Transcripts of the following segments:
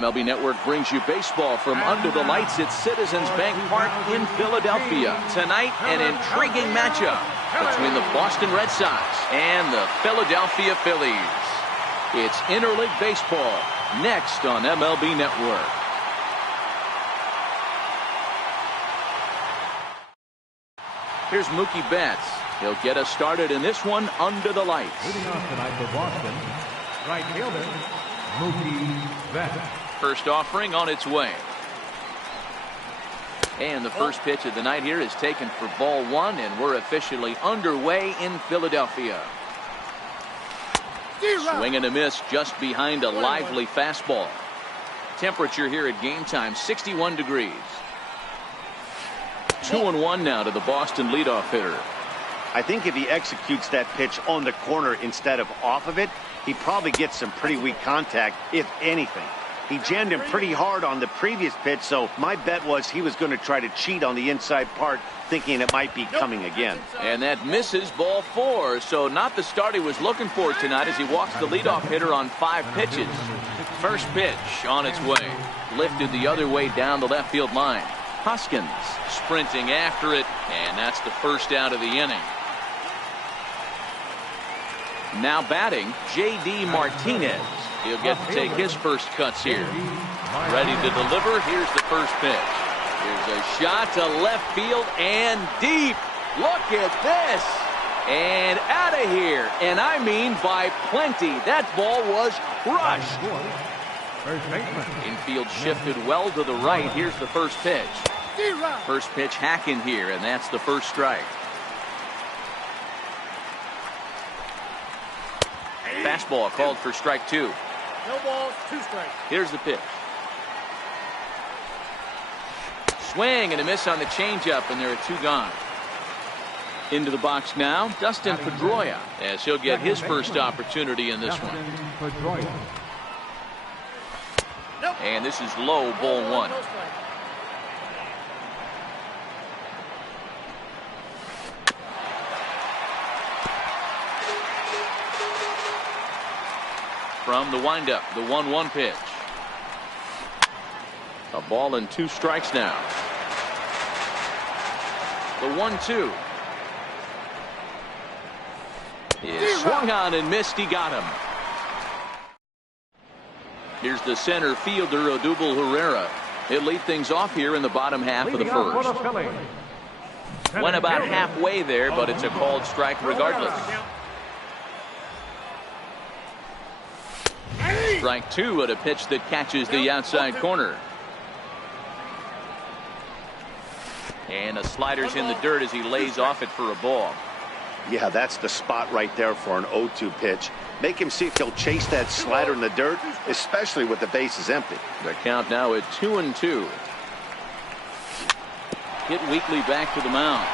MLB Network brings you baseball from under the lights at Citizens Bank Park in Philadelphia. Tonight, an intriguing matchup between the Boston Red Sox and the Philadelphia Phillies. It's interleague baseball next on MLB Network. Here's Mookie Betts. He'll get us started in this one under the lights. Leading off tonight for Boston, right fielder, Mookie Betts. First offering on its way. And the first pitch of the night here is taken for ball one, and we're officially underway in Philadelphia. Swing and a miss just behind a lively fastball. Temperature here at game time, 61 degrees. 2-1 now to the Boston leadoff hitter. I think if he executes that pitch on the corner instead of off of it, he probably gets some pretty weak contact, if anything. He jammed him pretty hard on the previous pitch, so my bet was he was going to try to cheat on the inside part, thinking it might be coming again. And that misses ball four, so not the start he was looking for tonight as he walks the leadoff hitter on 5 pitches. First pitch on its way. Lifted the other way down the left field line. Hoskins sprinting after it, and that's the first out of the inning. Now batting, J.D. Martinez. He'll get to take his first cuts here. Ready to deliver. Here's the first pitch. Here's a shot to left field and deep. Look at this. And out of here. And I mean by plenty. That ball was crushed. Infield shifted well to the right. Here's the first pitch. First pitch hacking here, and that's the first strike. Fastball called for strike 2. No balls, 2 strikes. Here's the pitch. Swing and a miss on the changeup, and there are 2 gone. Into the box now, Dustin Pedroia, as he'll get his first opportunity in this one. And this is low, ball 1. From the windup, the 1-1 pitch. A ball and 2 strikes now. The 1-2 is swung on and missed. He got him. Here's the center fielder, Odubel Herrera. He'll lead things off here in the bottom half of the first. Went about halfway there, but it's a called strike regardless. Strike 2 at a pitch that catches the outside corner. And a slider's in the dirt as he lays off it for a ball. Yeah, that's the spot right there for an 0-2 pitch. Make him see if he'll chase that slider in the dirt, especially with the bases empty. The count now at 2-2. Hit weakly back to the mound.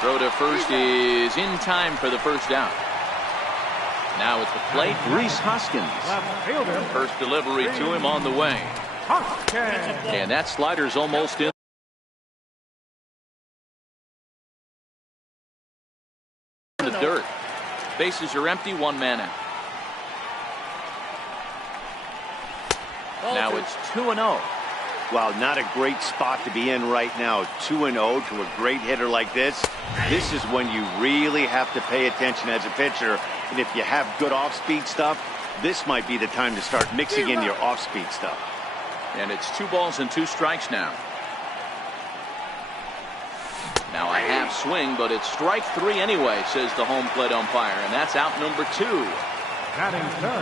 Throw to first is in time for the first out. Now at the plate, Rhys Hoskins. First delivery to him on the way. And that slider's almost in the dirt. Bases are empty, 1 man out. Now it's 2-0. Wow, not a great spot to be in right now. 2-0 to a great hitter like this. This is when you really have to pay attention as a pitcher. And if you have good off-speed stuff, this might be the time to start mixing in your off-speed stuff. And it's 2 balls and 2 strikes now. Now a half swing, but it's strike 3 anyway, says the home plate umpire. And that's out number 2.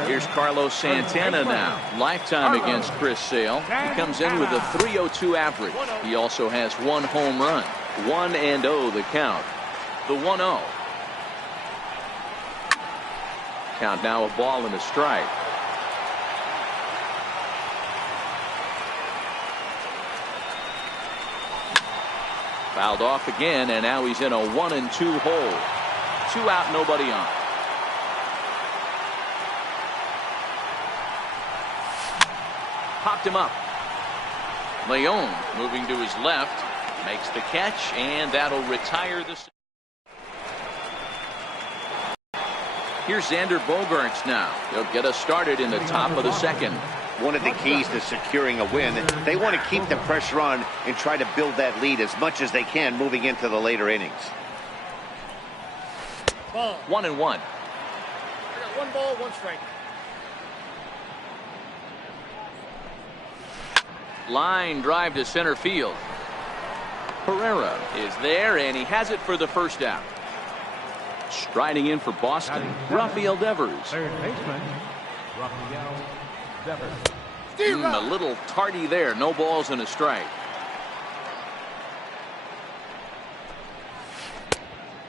Here's Carlos Santana now. Lifetime against Chris Sale. He comes in with a .302 average. He also has 1 home run. 1-0 the count. The 1-0. Count now a ball and a strike. Fouled off again, and now he's in a 1-2 hole. 2 out, nobody on. Popped him up. Leon moving to his left, makes the catch, and that'll retire the. Here's Xander Bogaerts now. He'll get us started in the top of the second. one of the keys to securing a win. They want to keep the pressure on and try to build that lead as much as they can moving into the later innings. Ball. 1-1. I got 1 ball, 1 strike. Line drive to center field. Pereira is there, and he has it for the first out. Striding in for Boston, Rafael Devers. Third baseman, Rafael Devers. A little tardy there. No balls and a strike.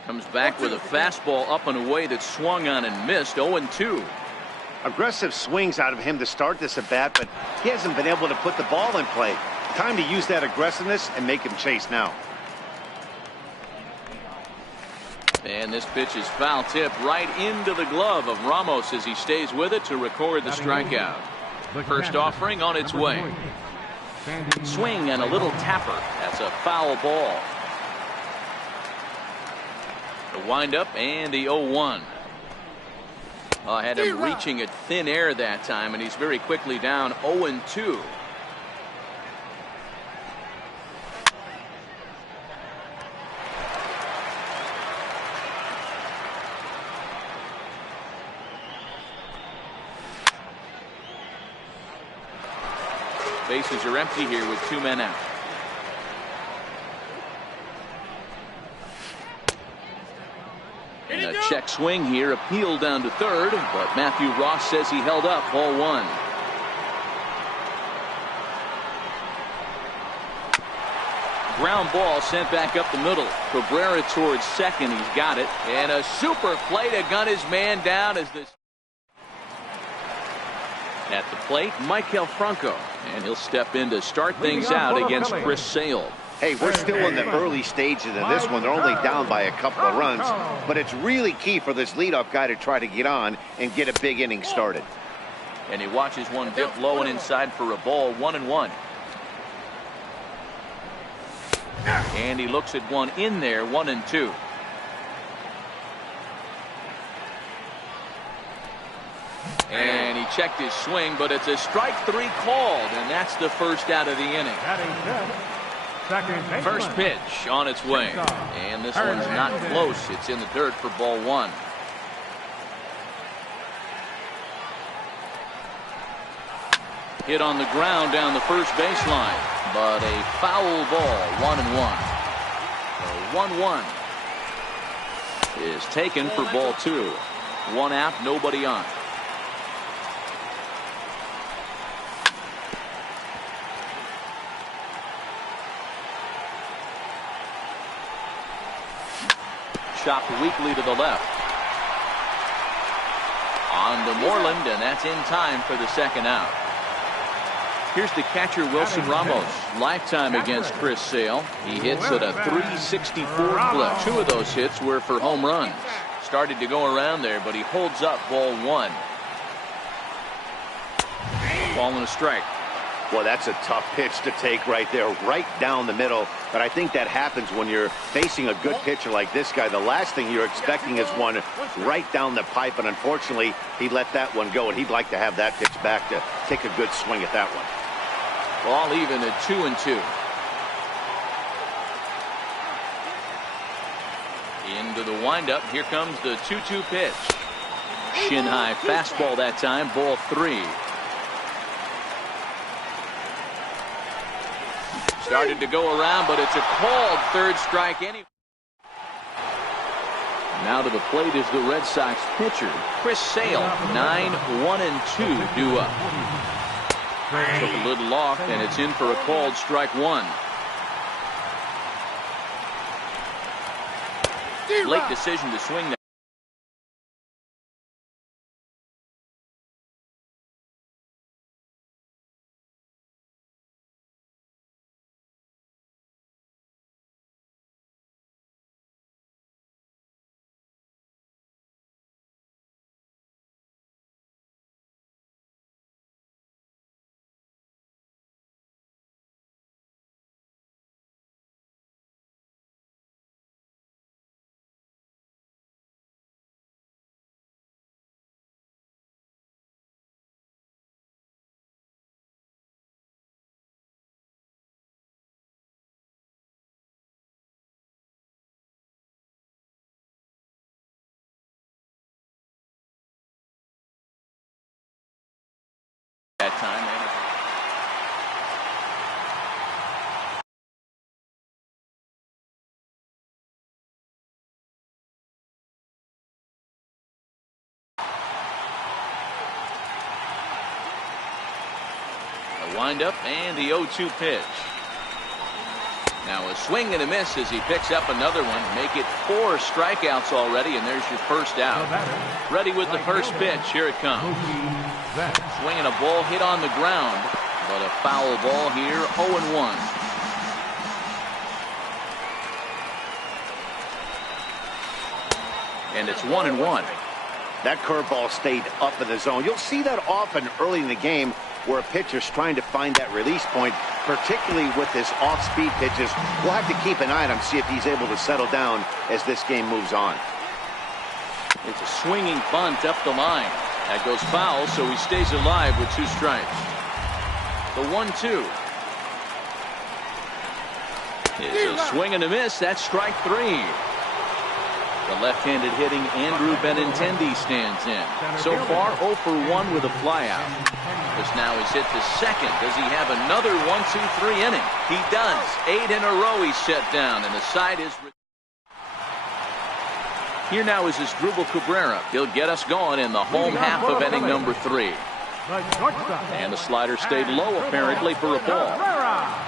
Comes back with a fastball up and away that swung on and missed. 0-2. Aggressive swings out of him to start this at bat, but he hasn't been able to put the ball in play. Time to use that aggressiveness and make him chase now. And this pitch is foul tip right into the glove of Ramos as he stays with it to record the strikeout. First offering on its way. Swing and a little tapper. That's a foul ball. The windup and the 0-1. I had him reaching at thin air that time, and he's very quickly down 0-2. Bases are empty here with 2 men out. And a check swing here, appeal down to third, but Matthew Ross says he held up. Ball 1. Ground ball sent back up the middle. Cabrera towards second. He's got it. And a super play to gun his man down as this. At the plate, Michael Franco. And he'll step in to start things out against Chris Sale. Hey, we're still in the early stages of this one. They're only down by a couple of runs, but it's really key for this leadoff guy to try to get on and get a big inning started. And he watches one dip low and inside for a ball. 1-1. And he looks at one in there. 1-2. And he checked his swing, but it's a strike 3 called, and that's the first out of the inning. First pitch on its way, and this one's not close. It's in the dirt for ball 1. Hit on the ground down the first baseline, but a foul ball. 1-1. The 1-1 is taken for ball 2. 1 out, nobody on. Chopped weakly to the left. On to Moreland, and that's in time for the second out. Here's the catcher, Wilson Ramos. Lifetime against Chris Sale. He hits at a 364 clip. 2 of those hits were for home runs. Started to go around there, but he holds up. Ball 1. Ball and a strike. Well, that's a tough pitch to take right there, right down the middle. But I think that happens when you're facing a good pitcher like this guy. The last thing you're expecting is one right down the pipe, and unfortunately, he let that one go, and he'd like to have that pitch back to take a good swing at that one. Ball even at 2-2. Into the windup. Here comes the 2-2 pitch. Shin high fastball that time. Ball 3. Started to go around, but it's a called third strike anyway. Now to the plate is the Red Sox pitcher, Chris Sale. 9-1-2 due up. Took a little off, and it's in for a called strike 1. Late decision to swing that. Wind-up and the 0-2 pitch. Now a swing and a miss as he picks up another one. Make it 4 strikeouts already, and there's your first out. Ready with the first pitch. Here it comes. Swinging a ball hit on the ground, but a foul ball here. 0-1. And it's 1-1. That curveball stayed up in the zone. You'll see that often early in the game where a pitcher's trying to find that release point, particularly with his off-speed pitches. We'll have to keep an eye on him, see if he's able to settle down as this game moves on. It's a swinging bunt up the line. That goes foul, so he stays alive with 2 strikes. The 1-2. It's a swing and a miss. That's strike 3. The left-handed hitting Andrew Benintendi stands in. So far 0 for 1 with a flyout. This now is hit to second. Does he have another 1-2-3 inning? He does. 8 in a row he's set down, and the side is... Here now is Asdrubal Cabrera. He'll get us going in the home half of inning number 3. And the slider stayed low apparently for a ball.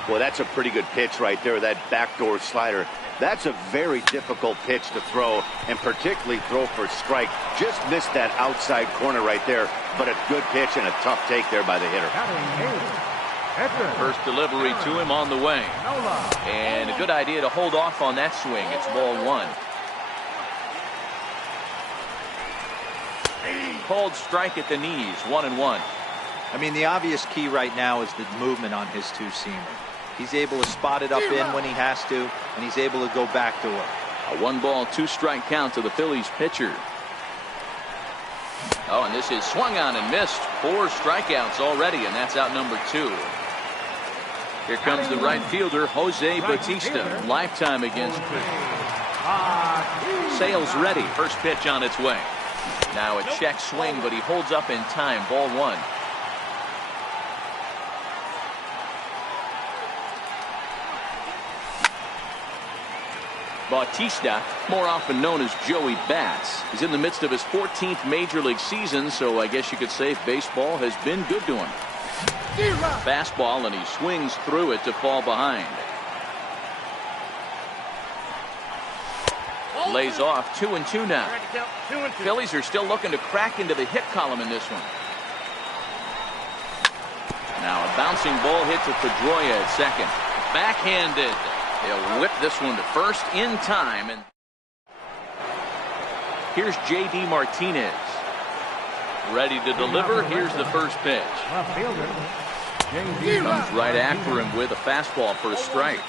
Well, that's a pretty good pitch right there, that backdoor slider. That's a very difficult pitch to throw, and particularly throw for a strike. Just missed that outside corner right there, but a good pitch and a tough take there by the hitter. First delivery to him on the way. And a good idea to hold off on that swing. It's ball 1. Called strike at the knees. 1-1. I mean, the obvious key right now is the movement on his two-seamer. He's able to spot it up in when he has to, and he's able to go backdoor. A 1-ball, 2-strike count to the Phillies pitcher. Oh, and this is swung on and missed. 4 strikeouts already, and that's out number 2. Here comes the right fielder, Jose Bautista. Lifetime against Sales ready. First pitch on its way. Now a check swing, but he holds up in time. Ball 1. Bautista, more often known as Joey Bats, is in the midst of his 14th major league season, so I guess you could say baseball has been good to him. Fastball, and he swings through it to fall behind. Lays off. 2-2 now. Phillies are still looking to crack into the hit column in this one. Now a bouncing ball hit to Pedroia at second. Backhanded. He'll whip this one to first in time. And here's J.D. Martinez. Ready to deliver. Here's the first pitch. Comes right after him with a fastball for a strike.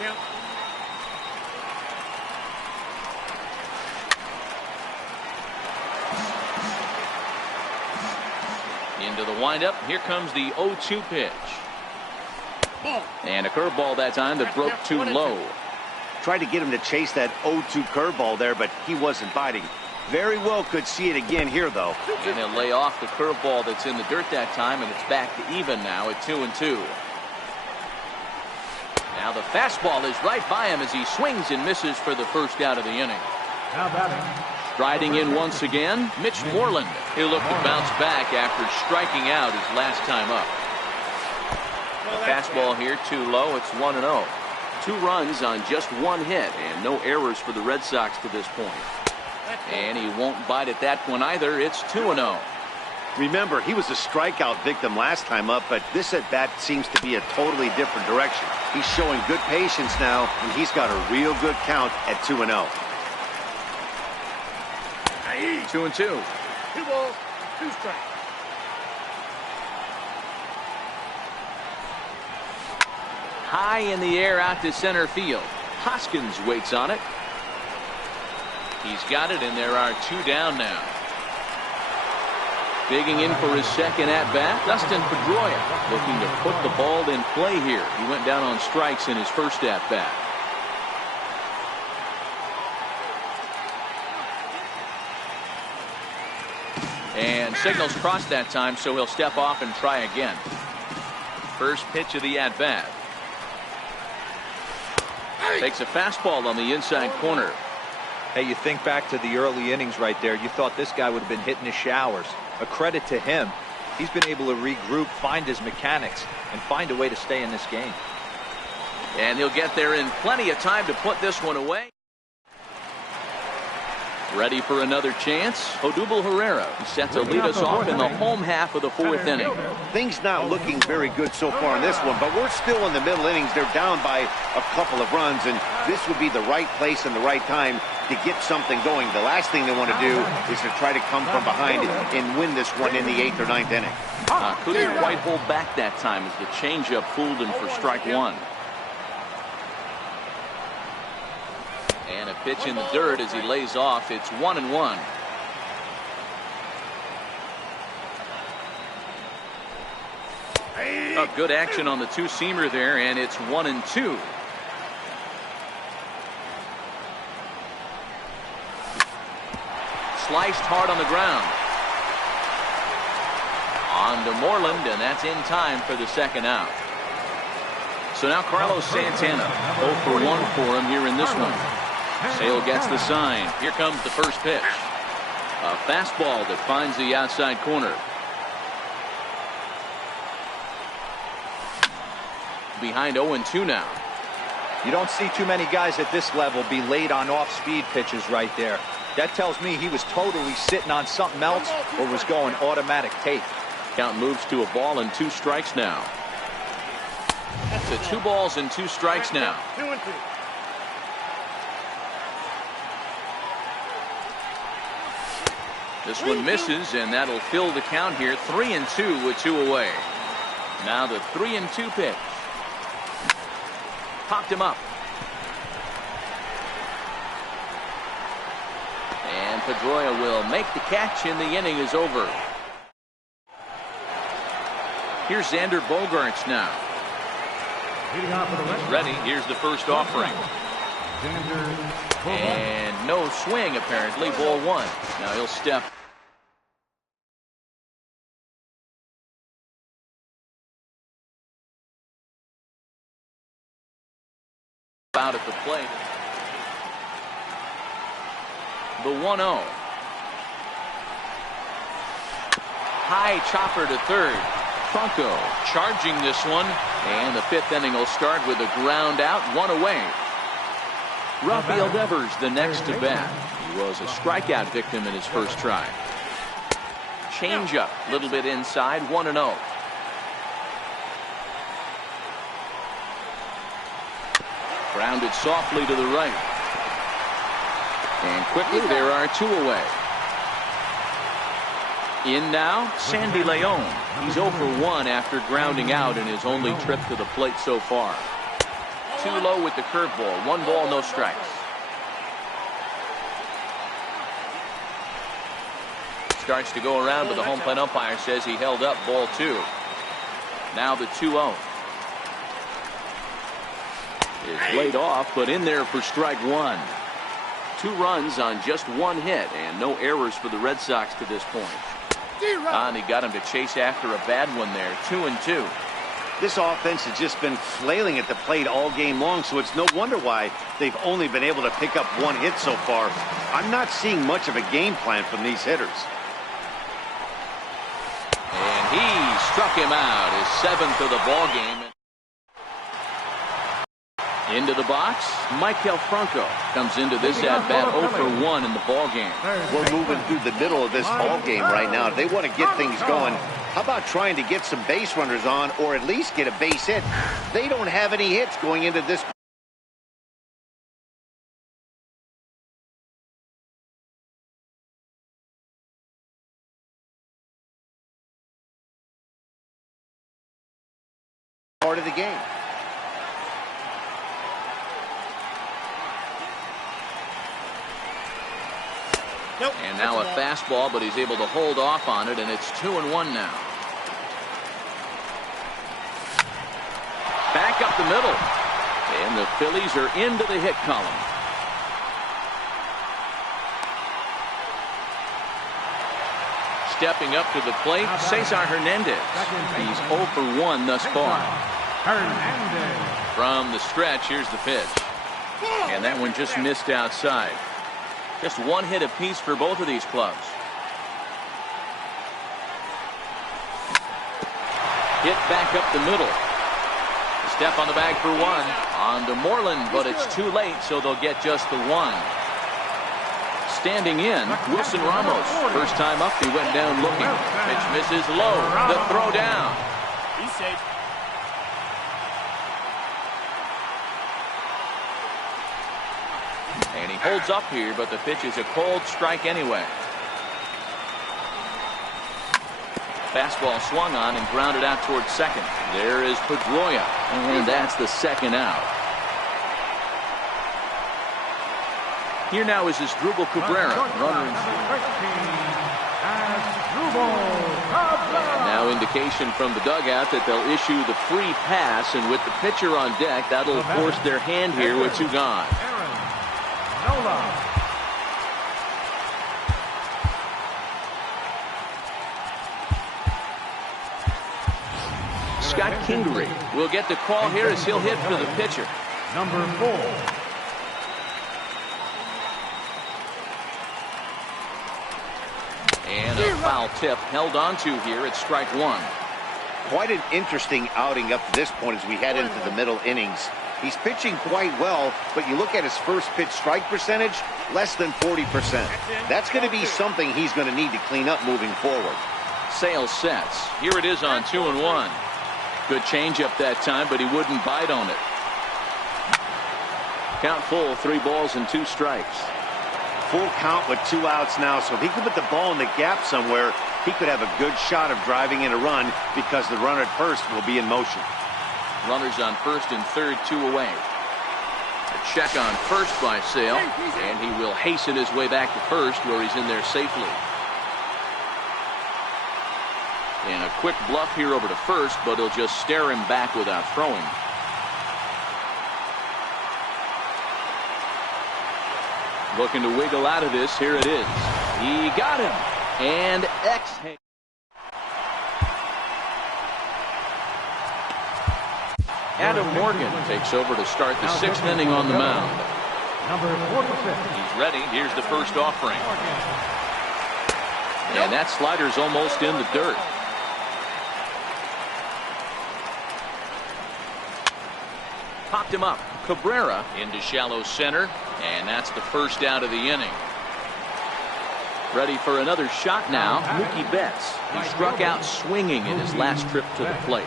Into the windup. Here comes the 0-2 pitch. And a curveball that time that broke too low. Tried to get him to chase that 0-2 curveball there, but he wasn't biting. Very well could see it again here, though. And he'll lay off the curveball that's in the dirt that time, and it's back to even now at 2-2. Now the fastball is right by him as he swings and misses for the first out of the inning. Now batting. Striding in once again, Mitch Moreland. He'll look to bounce back after striking out his last time up. The fastball here too low. It's 1-0. 2 runs on just 1 hit, and no errors for the Red Sox to this point. And he won't bite at that one either. It's 2-0. Remember, he was a strikeout victim last time up, but this at bat seems to be a totally different direction. He's showing good patience now, and he's got a real good count at 2-0. 2-2. 2 balls, 2 strikes. High in the air out to center field. Hoskins waits on it. He's got it, and there are 2 down now. Digging in for his second at-bat, Dustin Pedroia, looking to put the ball in play here. He went down on strikes in his first at-bat. And signals crossed that time, so he'll step off and try again. First pitch of the at-bat. Takes a fastball on the inside corner. Hey, you think back to the early innings right there. You thought this guy would have been hitting his showers. A credit to him. He's been able to regroup, find his mechanics, and find a way to stay in this game. And he'll get there in plenty of time to put this one away. Ready for another chance. Odubel Herrera set to lead us off in the home half of the fourth inning. Things not looking very good so far in this one, but we're still in the middle innings. They're down by a couple of runs, and this would be the right place and the right time to get something going. The last thing they want to do is to try to come from behind and win this one in the 8th or 9th inning. Couldn't quite hold back that time as the changeup fooled him for strike one. And a pitch in the dirt as he lays off. It's 1-1. Good action on the two-seamer there, and it's 1-2. Sliced hard on the ground. On to Moreland, and that's in time for the second out. So now Carlos Santana, 0 for 1 for him here in this one. Sale gets the sign. Here comes the first pitch. A fastball that finds the outside corner. Behind 0-2 now. You don't see too many guys at this level be late on off-speed pitches right there. That tells me he was totally sitting on something else or was going automatic tape. Count moves to a ball and 2 strikes now. To 2 balls and 2 strikes now. 2-2. This one misses, and that'll fill the count here. 3-2 with 2 away. Now the 3-2 pitch. Popped him up. And Pedroia will make the catch, and the inning is over. Here's Xander Bogaerts now. Leading off for the Red Ready. Here's the first offering. Xander Bogaerts. And no swing, apparently. Ball 1. Now he'll step out at the plate. The 1-0. High chopper to third. Franco charging this one, and the 5th inning will start with a ground out, 1 away. Rafael Devers the next to bat. He was a strikeout victim in his first try. Changeup, a little bit inside, 1-0. Grounded softly to the right. And quickly there are 2 away. In now, Sandy Leon. He's 0 for 1 after grounding out in his only trip to the plate so far. Too low with the curveball. 1 ball, no strikes. Starts to go around, but the home plate umpire says he held up. Ball 2. Now the 2-0. Is laid off, but in there for strike 1. 2 runs on just 1 hit, and no errors for the Red Sox to this point. And he got him to chase after a bad one there. 2-2. This offense has just been flailing at the plate all game long, so it's no wonder why they've only been able to pick up 1 hit so far. I'm not seeing much of a game plan from these hitters. And he struck him out, his 7th of the ball game. Into the box, Maikel Franco comes into this at bat 0 for 1 in the ball game. We're moving through the middle of this ball game right now. If they want to get things going, how about trying to get some base runners on, or at least get a base hit? They don't have any hits going into this. Part of the game. And now a fastball, but he's able to hold off on it, and it's 2-1 now. Back up the middle. And the Phillies are into the hit column. Stepping up to the plate, Cesar Hernandez. He's 0 for 1 thus far. Hernandez. From the stretch, here's the pitch. And that one just missed outside. Just 1 hit apiece for both of these clubs. Hit back up the middle. Step on the bag for one. On to Moreland, but it's too late, so they'll get just the one. Standing in, Wilson Ramos. First time up, he went down looking. Pitch misses low. The throw down. He's safe. And he holds up here, but the pitch is a cold strike anyway. Fastball swung on and grounded out towards second. There is Pedroia, and that's the second out. Here now is Asdrubal Cabrera. Runner in now indication from the dugout that they'll issue the free pass, and with the pitcher on deck, that'll force their hand here with two gone. Scott Kingery will get the call here as he'll hit for the pitcher. Number 4. And a foul tip held onto here at strike one. Quite an interesting outing up to this point as we head into the middle innings. He's pitching quite well, but you look at his first pitch strike percentage, less than 40%. That's going to be something he's going to need to clean up moving forward. Sale sets. Here it is on 2-1. Good changeup that time, but he wouldn't bite on it. Count full, 3 balls and 2 strikes. Full count with 2 outs now, so if he could put the ball in the gap somewhere, he could have a good shot of driving in a run because the runner at first will be in motion. Runners on first and third, 2 away. A check on first by Sale, and he will hasten his way back to first where he's in there safely. And a quick bluff here over to first, but he'll just stare him back without throwing. Looking to wiggle out of this. Here it is. He got him. And exhale. Adam Morgan takes over to start the 6th inning on the mound. Number 46. He's ready. Here's the first offering. And that slider's almost in the dirt. Popped him up. Cabrera into shallow center, and that's the first out of the inning. Ready for another shot now, Mookie Betts. He struck out swinging in his last trip to the plate.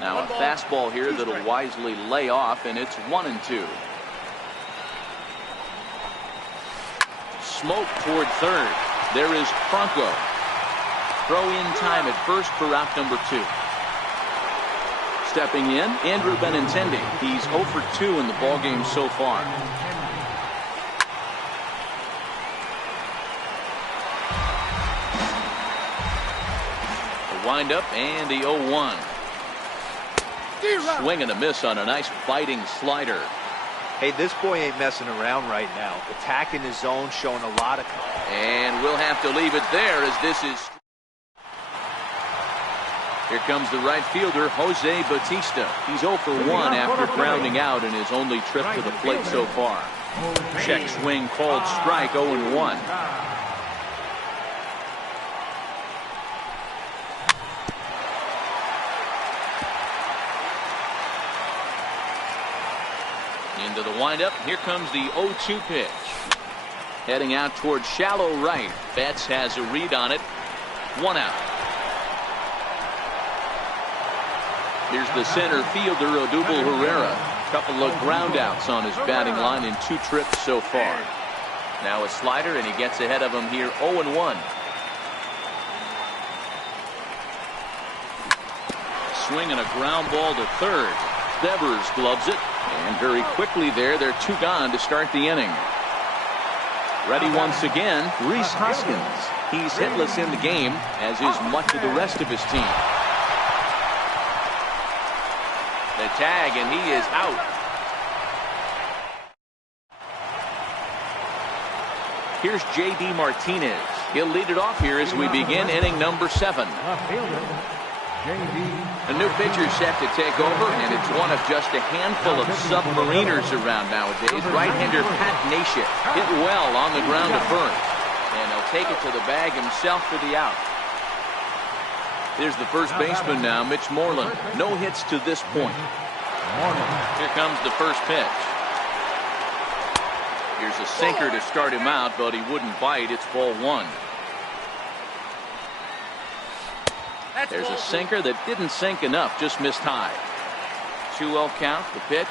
Now a fastball here that'll wisely lay off, and it's 1-2. Smoke toward third. There is Franco. Throw in time at first for route number 2. Stepping in, Andrew Benintendi. He's 0 for 2 in the ballgame so far. The windup and the 0-1. Swing and a miss on a nice biting slider. Hey, this boy ain't messing around right now. Attacking his zone, showing a lot of... And we'll have to leave it there as this is... Here comes the right fielder, Jose Bautista. He's 0 for 1 after grounding out in his only trip to the plate so far. Check swing called strike, 0-1. Into the windup. Here comes the 0-2 pitch. Heading out towards shallow right. Betts has a read on it. 1 out. Here's the center fielder, Odubel Herrera. Couple of ground outs on his batting line in 2 trips so far. Now a slider, and he gets ahead of him here, 0-1. Swing and a ground ball to third. Devers gloves it. And very quickly there, they're 2 gone to start the inning. Ready once again, Rhys Hoskins. He's hitless in the game, as is much of the rest of his team. The tag, and he is out. Here's J.D. Martinez. He'll lead it off here as we begin inning number 7. J.D. A new pitcher set to take over, and it's one of just a handful of submariners around nowadays. Right-hander Pat Nashia hit well on the ground to first, and he'll take it to the bag himself for the out. Here's the first baseman now, Mitch Moreland. No hits to this point. Here comes the first pitch. Here's a sinker to start him out, but he wouldn't bite. It's ball one. There's a sinker that didn't sink enough, just missed high. 2-0 count, the pitch.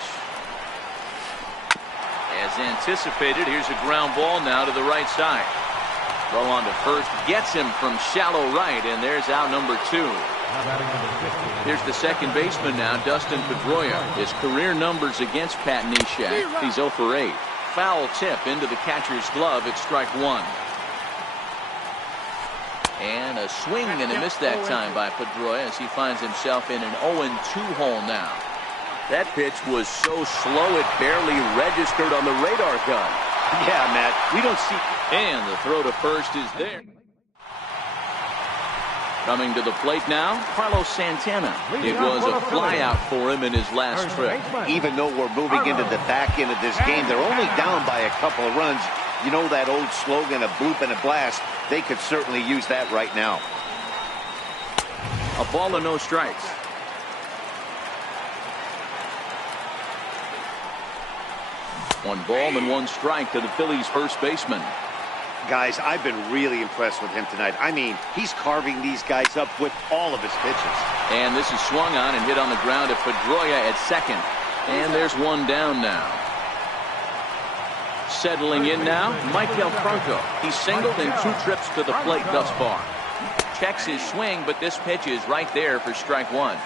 As anticipated, here's a ground ball now to the right side. Throw on to first, gets him from shallow right, and there's out number 2. Here's the second baseman now, Dustin Pedroia. His career numbers against Pat Nashia. He's 0 for 8. Foul tip into the catcher's glove. It's strike 1. And a swing and a miss that time by Pedroia as he finds himself in an 0-2 hole now. That pitch was so slow it barely registered on the radar gun. Yeah, Matt, we don't see. And the throw to first is there. Coming to the plate now, Carlos Santana. It was a flyout for him in his last trip. Even though we're moving into the back end of this game, they're only down by a couple of runs. You know that old slogan, a bloop and a blast. They could certainly use that right now. A ball and no strikes. One ball and one strike to the Phillies' first baseman. Guys, I've been really impressed with him tonight. I mean, he's carving these guys up with all of his pitches. And this is swung on and hit on the ground to Pedroia at second. And there's one down now. Settling in now, Michael Franco. He's singled in 2 trips to the plate thus far. Checks his swing, but this pitch is right there for strike 1.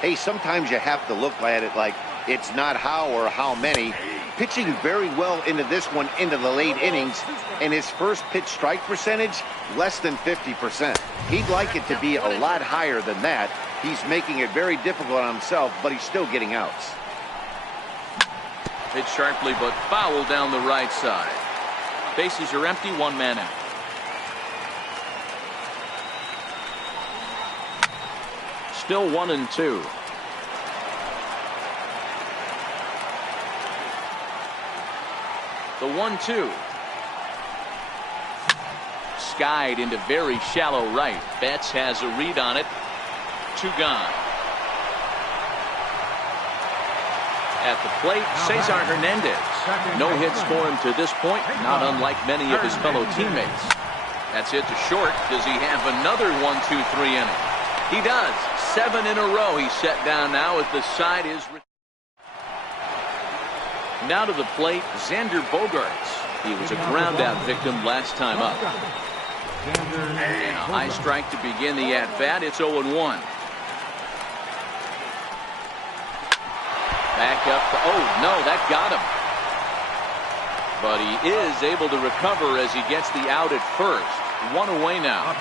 Hey, sometimes you have to look at it like it's not how or how many. Pitching very well into this one into the late innings, and his first pitch strike percentage less than 50%. He'd like it to be a lot higher than that. He's making it very difficult on himself, but he's still getting outs. Hit sharply but foul down the right side. Bases are empty, 1 man out. Still 1-2. The 1-2. Skied into very shallow right. Betts has a read on it. 2 gone. At the plate, Cesar Hernandez. No hits for him to this point, not unlike many of his fellow teammates. That's it to short. Does he have another 1-2-3 inning? He does. 7 in a row he's set down now as the side is. Now to the plate, Xander Bogaerts. He was a ground-out victim last time up. And a high strike to begin the at-bat. It's 0-1. Back up. Oh, no, that got him. But he is able to recover as he gets the out at first. 1 away now.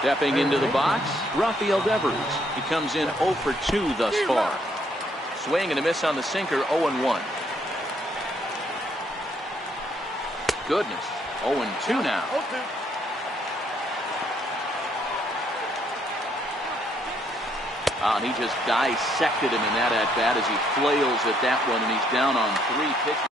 Stepping into the box, Rafael Devers. He comes in 0 for 2 thus far. Swing and a miss on the sinker, 0-1. Goodness, 0-2 now. And he just dissected him in that at-bat as he flails at that one, and he's down on 3 pitches.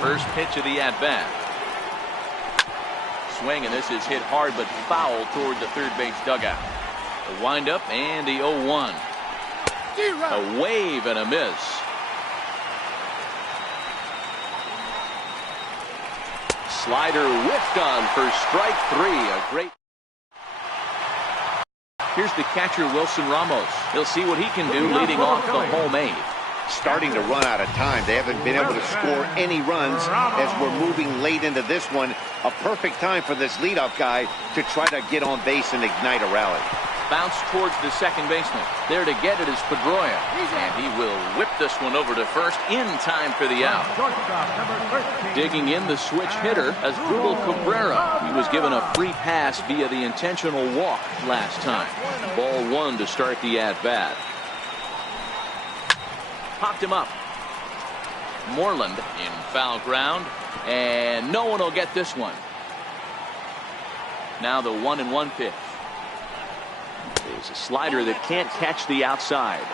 First pitch of the at-bat. Swing, and this is hit hard but foul toward the third base dugout. The windup and the 0-1. A wave and a miss. Slider whiffed on for strike 3. A great. Here's the catcher, Wilson Ramos. He'll see what he can do leading off the home 8. Starting to run out of time. They haven't been able to score any runs as we're moving late into this one. A perfect time for this leadoff guy to try to get on base and ignite a rally. Bounce towards the second baseman. There to get it is Pedroia. And he will whip this one over to first in time for the out. Digging in the switch hitter as Asdrubal Cabrera. He was given a free pass via the intentional walk last time. Ball one to start the at-bat. Popped him up. Moreland in foul ground, and no one will get this one. Now the 1-1 pitch. There's a slider that can't catch the outside.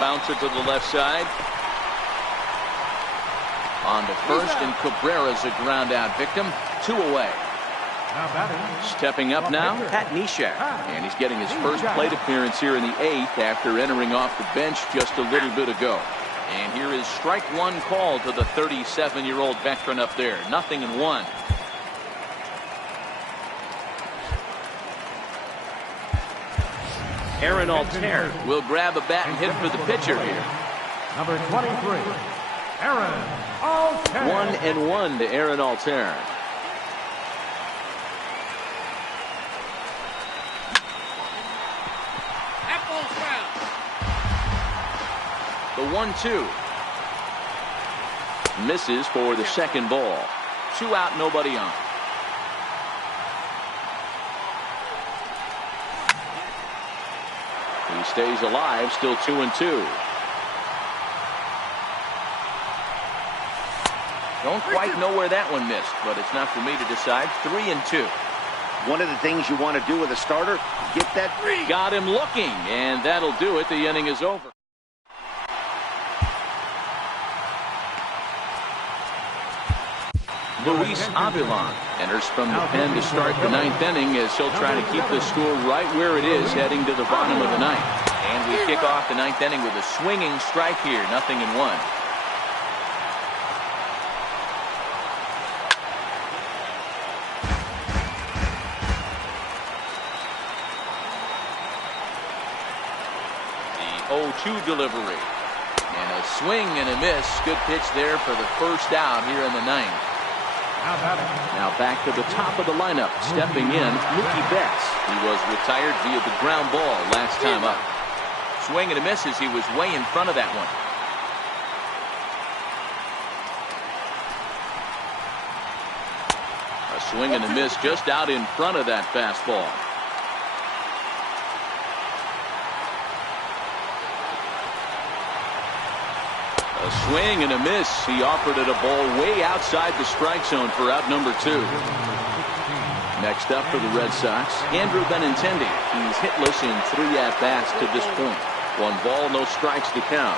Bouncer to the left side. On to first, and Cabrera's a ground out victim. 2 away. Stepping up now, Pat Neshek. And he's getting his first plate appearance here in the 8th after entering off the bench just a little bit ago. And here is strike one call to the 37-year-old veteran up there. 0-1. Aaron Altair will grab a bat and hit for the pitcher here. Number 23, Aaron Altair. 1-1 to Aaron Altair. The 1-2. Misses for the second ball. 2 out, nobody on. He stays alive, still 2-2. Don't quite know where that one missed, but it's not for me to decide. 3-2. One of the things you want to do with a starter, get that. Got him looking, and that'll do it. The inning is over. Luis Avilan enters from the pen to start the 9th inning as he'll try to keep the score right where it is heading to the bottom of the 9th. And we kick off the 9th inning with a swinging strike here. 0-1. The 0-2 delivery. And a swing and a miss. Good pitch there for the first out here in the 9th. Now back to the top of the lineup. Stepping in, Mookie Betts. He was retired via the ground ball last time up. Swing and a miss as he was way in front of that one. A swing and a miss just out in front of that fastball. A swing and a miss. He offered it a ball way outside the strike zone for out number 2. Next up for the Red Sox, Andrew Benintendi. He's hitless in 3 at-bats to this point. 1 ball, no strikes to count.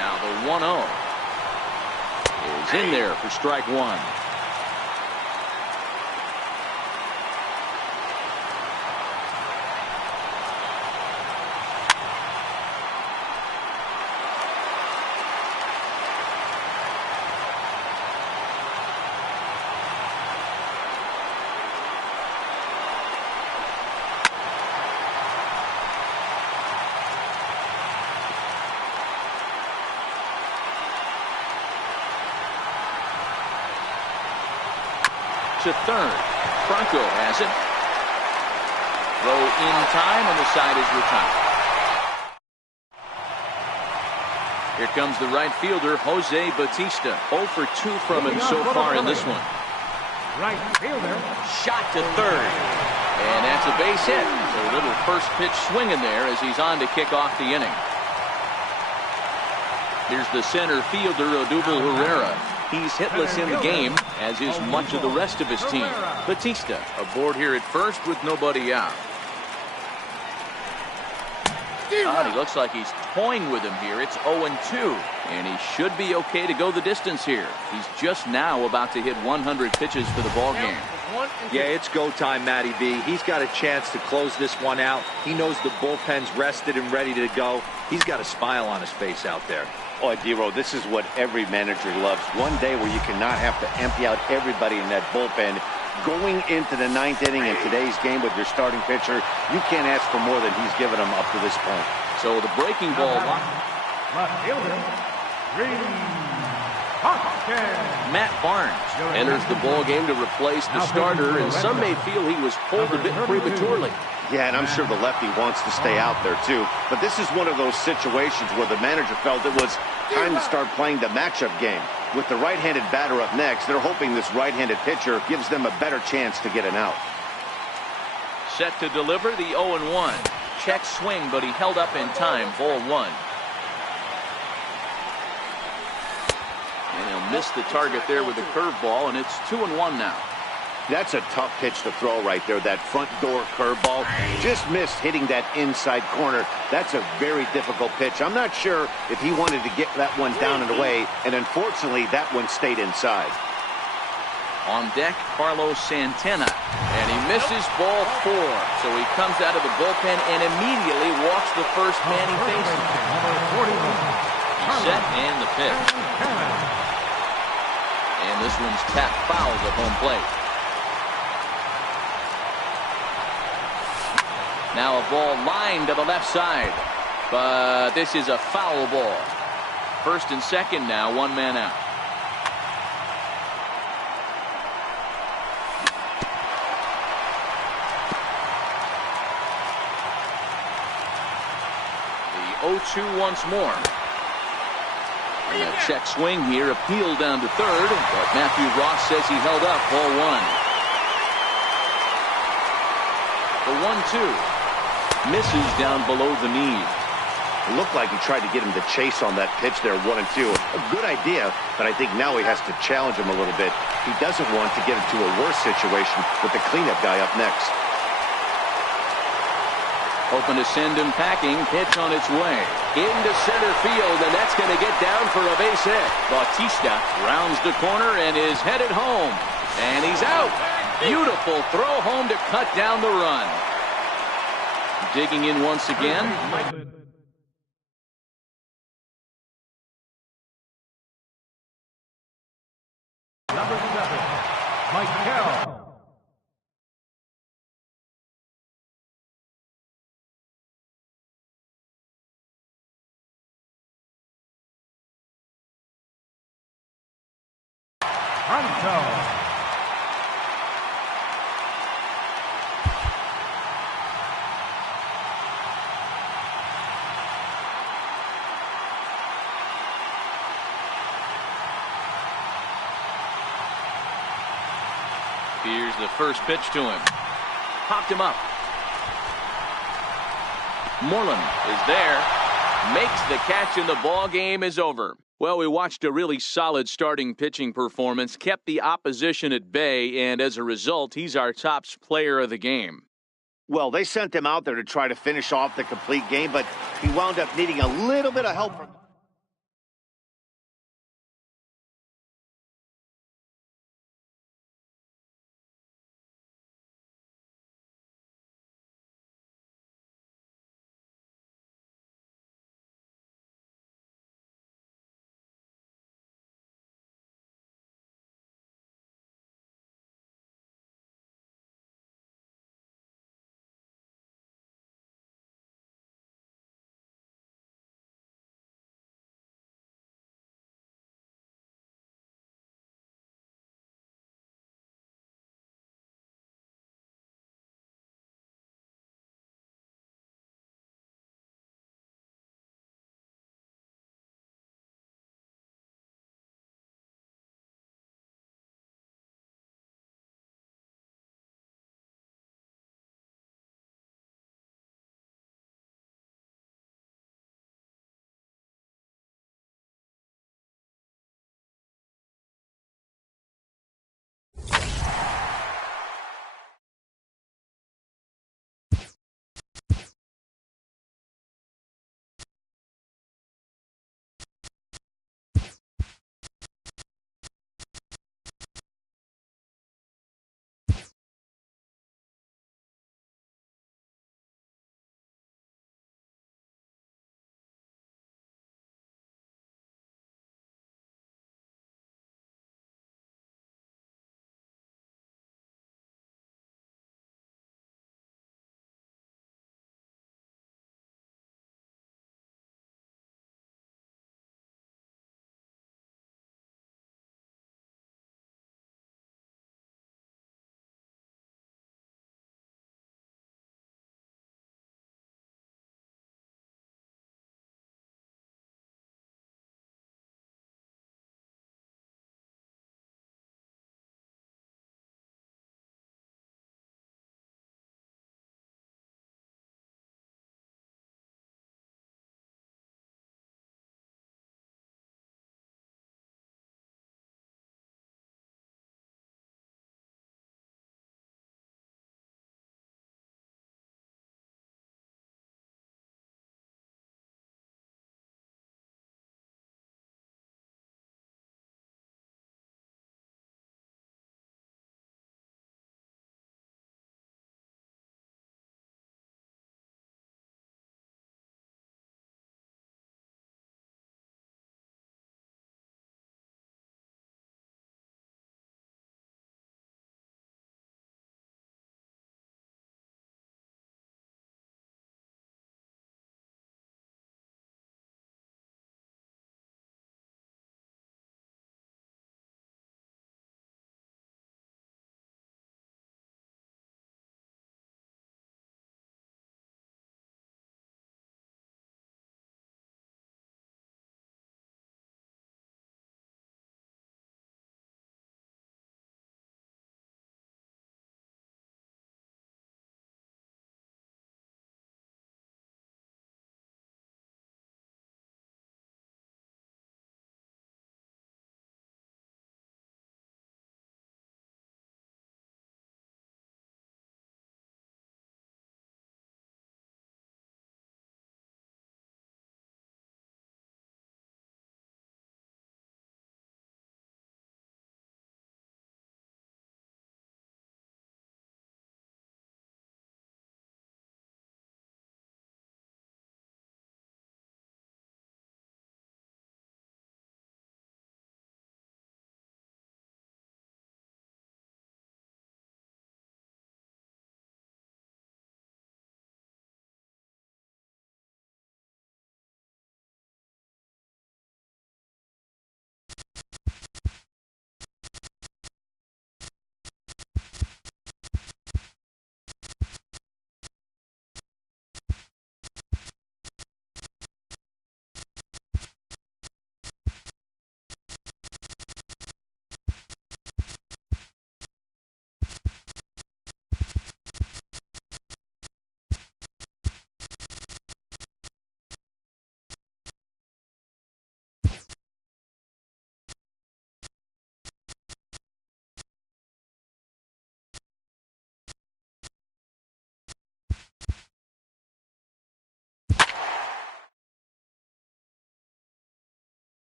Now the 1-0 is in there for strike 1. To third. Franco has it. Throw in time, and the side is retired. Here comes the right fielder, Jose Bautista. 0 for 2 from him so far in this one. Right fielder. Shot to third. And that's a base hit. So a little first pitch swinging there as he's on to kick off the inning. Here's the center fielder, Odubel Herrera. He's hitless in the game, as is much of the rest of his team. Bautista aboard here at first with nobody out. He looks like he's toying with him here. It's 0-2, and he should be okay to go the distance here. He's just now about to hit 100 pitches for the ball game. Yeah, it's go time, Matty B. He's got a chance to close this one out. He knows the bullpen's rested and ready to go. He's got a smile on his face out there. Oh, D-Row, this is what every manager loves. One day where you cannot have to empty out everybody in that bullpen. Going into the 9th inning in today's game with your starting pitcher, you can't ask for more than he's given them up to this point. So the breaking ball. Left fielder, Matt Barnes enters the ball game to replace the starter, and some may feel he was pulled a bit prematurely. Yeah, and I'm sure the lefty wants to stay out there too. But this is one of those situations where the manager felt it was time to start playing the matchup game. With the right-handed batter up next, they're hoping this right-handed pitcher gives them a better chance to get an out. Set to deliver the 0-1. Check swing, but he held up in time. Ball 1. And he'll miss the target there with the curveball, and it's 2-1 now. That's a tough pitch to throw right there, that front door curveball. Just missed hitting that inside corner. That's a very difficult pitch. I'm not sure if he wanted to get that one down and away, and unfortunately, that one stayed inside. On deck, Carlos Santana, and he misses ball 4. So he comes out of the bullpen and immediately walks the first man he faces. He's set and the pitch. And this one's tapped foul at home plate. Now a ball lined to the left side, but this is a foul ball. First and second now, one man out. The 0-2 once more. And a check swing here, appeal down to third, but Matthew Ross says he held up. Ball 1. The 1-2. Misses down below the knee. It looked like he tried to get him to chase on that pitch there, 1-2. A good idea, but I think now he has to challenge him a little bit. He doesn't want to get into a worse situation with the cleanup guy up next. Hoping to send him packing. Pitch on its way. Into center field, and that's going to get down for a base hit. Bautista rounds the corner and is headed home. And he's out. Beautiful throw home to cut down the run. Digging in once again. Number 7, Michael. Pronto. Here's the first pitch to him. Popped him up. Moreland is there. Makes the catch, and the ball game is over. Well, we watched a really solid starting pitching performance, kept the opposition at bay, and as a result, he's our top player of the game. Well, they sent him out there to try to finish off the complete game, but he wound up needing a little bit of help from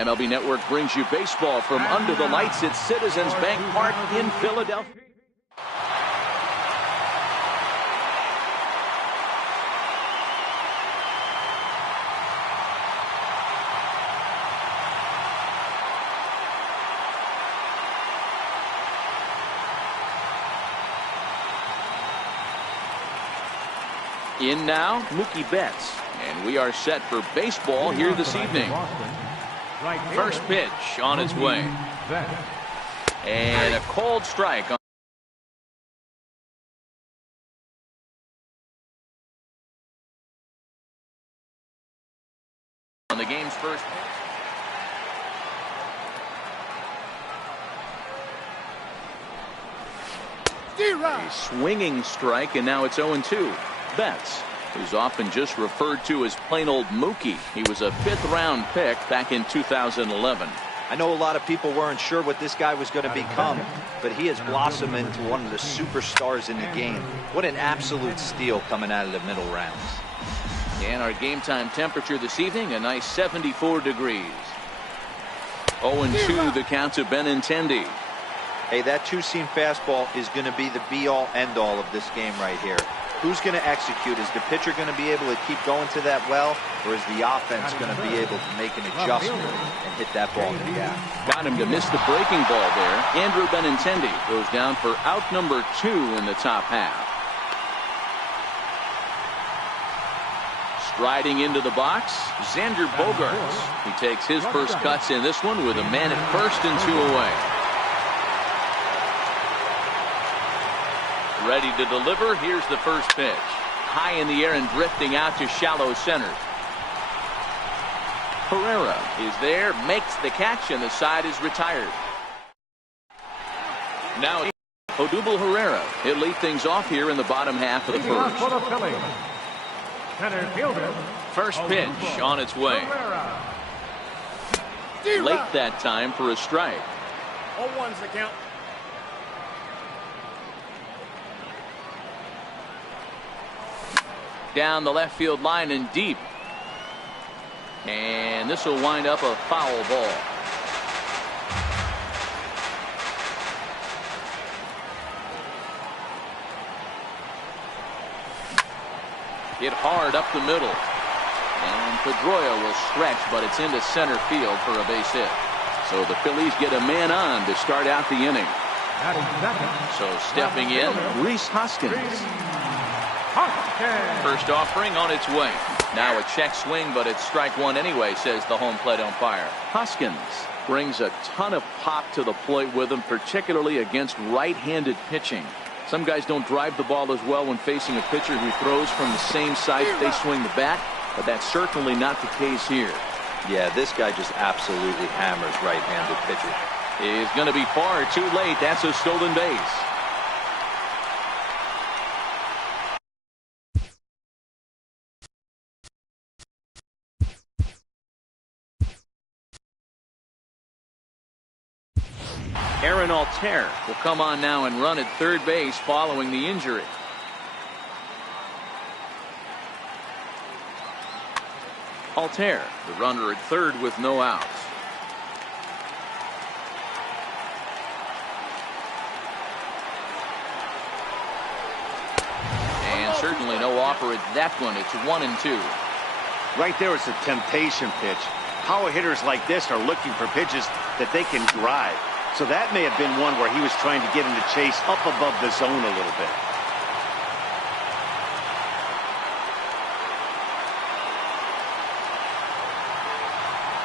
MLB Network brings you baseball from under the lights at Citizens Bank Park in Philadelphia. In now, Mookie Betts. And we are set for baseball here this evening. First pitch on its way. And a cold strike on the game's first pitch. A swinging strike, and now it's 0-2. Betts, who's often just referred to as plain old Mookie. He was a 5th-round pick back in 2011. I know a lot of people weren't sure what this guy was going to become, but he has blossomed into one of the superstars in the game. What an absolute steal coming out of the middle rounds. And our game time temperature this evening, a nice 74 degrees. 0-2 the count to Benintendi. Hey, that two-seam fastball is going to be the be-all, end-all of this game right here. Who's going to execute? Is the pitcher going to be able to keep going to that well, or is the offense going to be able to make an adjustment and hit that ball in the gap? Got him to miss the breaking ball there. Andrew Benintendi goes down for out number 2 in the top half. Striding into the box, Xander Bogaerts. He takes his first cuts in this one with a man at first and 2 away. Ready to deliver. Here's the first pitch. High in the air and drifting out to shallow center. Herrera is there, makes the catch, and the side is retired. Now Odubel Herrera. He'll lead things off here in the bottom half of the first. First pitch on its way. Late that time for a strike. 0-1's the count. Down the left field line and deep. And this will wind up a foul ball. Hit hard up the middle. And Pedroia will stretch, but it's into center field for a base hit. So the Phillies get a man on to start out the inning. So stepping in, Rhys Hoskins. First offering on its way. Now a check swing, but it's strike 1 anyway, says the home plate umpire. Hoskins brings a ton of pop to the plate with him, particularly against right-handed pitching. Some guys don't drive the ball as well when facing a pitcher who throws from the same side that they swing the bat, but that's certainly not the case here. Yeah, this guy just absolutely hammers right-handed pitchers. He's going to be far too late. That's a stolen base. Aaron Altair will come on now and run at third base following the injury. Altair, the runner at third with no outs. And certainly no offer at that one. It's 1-2. Right there is a temptation pitch. Power hitters like this are looking for pitches that they can drive. So that may have been one where he was trying to get him to chase up above the zone a little bit.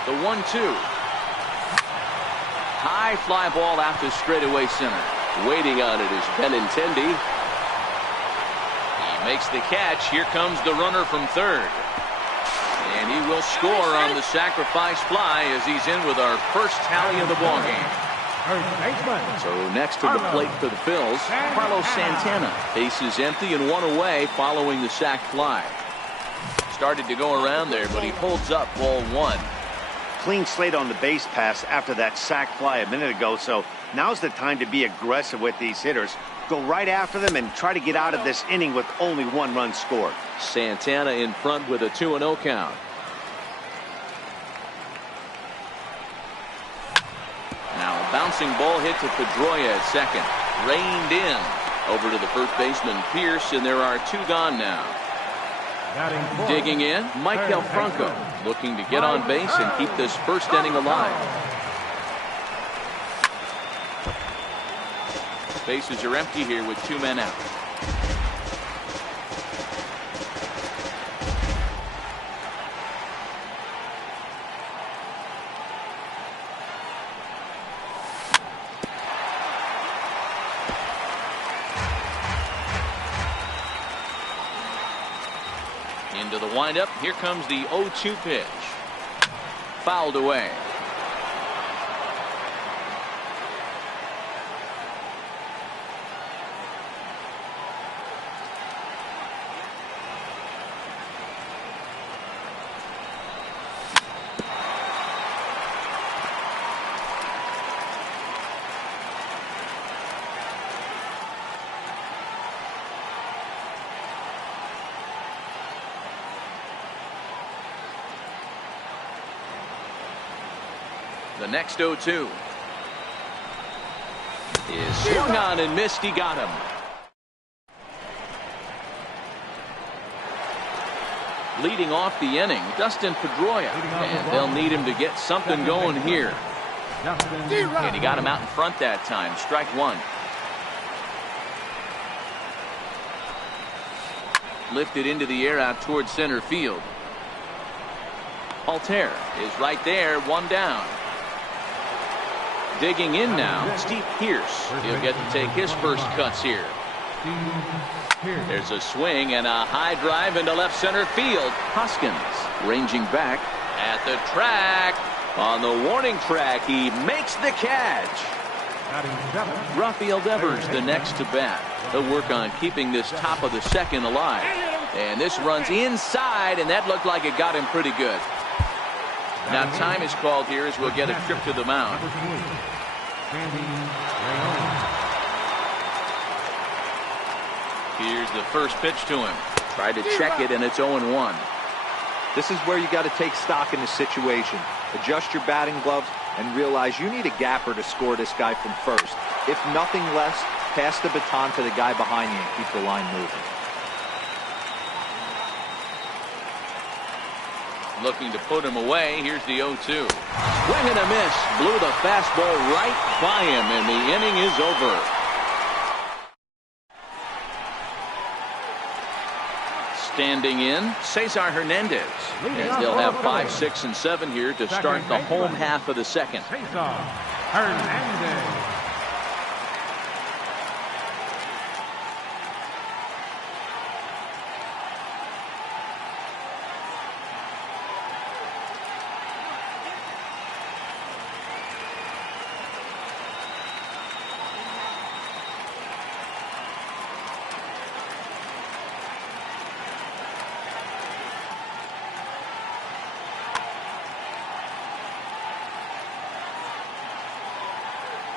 The 1-2. High fly ball out to straightaway center. Waiting on it is Benintendi. He makes the catch. Here comes the runner from third. And he will score on the sacrifice fly as he's in with our first tally of the ballgame. So next to the plate for the Phils, Carlos Santana. Base is empty and 1 away following the sac fly. Started to go around there, but he holds up ball 1. Clean slate on the base pass after that sac fly a minute ago, so now's the time to be aggressive with these hitters. Go right after them and try to get out of this inning with only 1 run scored. Santana in front with a 2-0 count. bouncing ball hit to Pedroia at second. Reined in. Over to the first baseman, Pierce, and there are 2 gone now. Digging in, Michael Franco, looking to get on base and keep this first inning alive. Bases are empty here with 2 men out. Into the windup. Here comes the 0-2 pitch. Fouled away. The next 0-2 is swung on and missed. He got him. Leading off the inning, Dustin Pedroia, and they'll need him to get something going here. And he got him out in front that time. Strike 1. Lifted into the air out towards center field. Altair is right there. 1 down. Digging in now, Steve Pierce. He'll get to take his first cuts here. There's a swing and a high drive into left center field. Hoskins ranging back at the track. On the warning track, he makes the catch. Rafael Devers the next to bat. He'll work on keeping this top of the second alive. And this runs inside, and that looked like it got him pretty good. Now time is called here as we'll get a trip to the mound. Here's the first pitch to him. Tried to check it, and it's 0-1. This is where you got to take stock in the situation. Adjust your batting gloves and realize you need a gapper to score this guy from first. If nothing less, pass the baton to the guy behind you and keep the line moving. Looking to put him away. Here's the 0-2. Swing and a miss. Blew the fastball right by him, and the inning is over. Standing in, Cesar Hernandez. And they'll have 5, 6, and 7 here to start the home half of the second. Cesar Hernandez.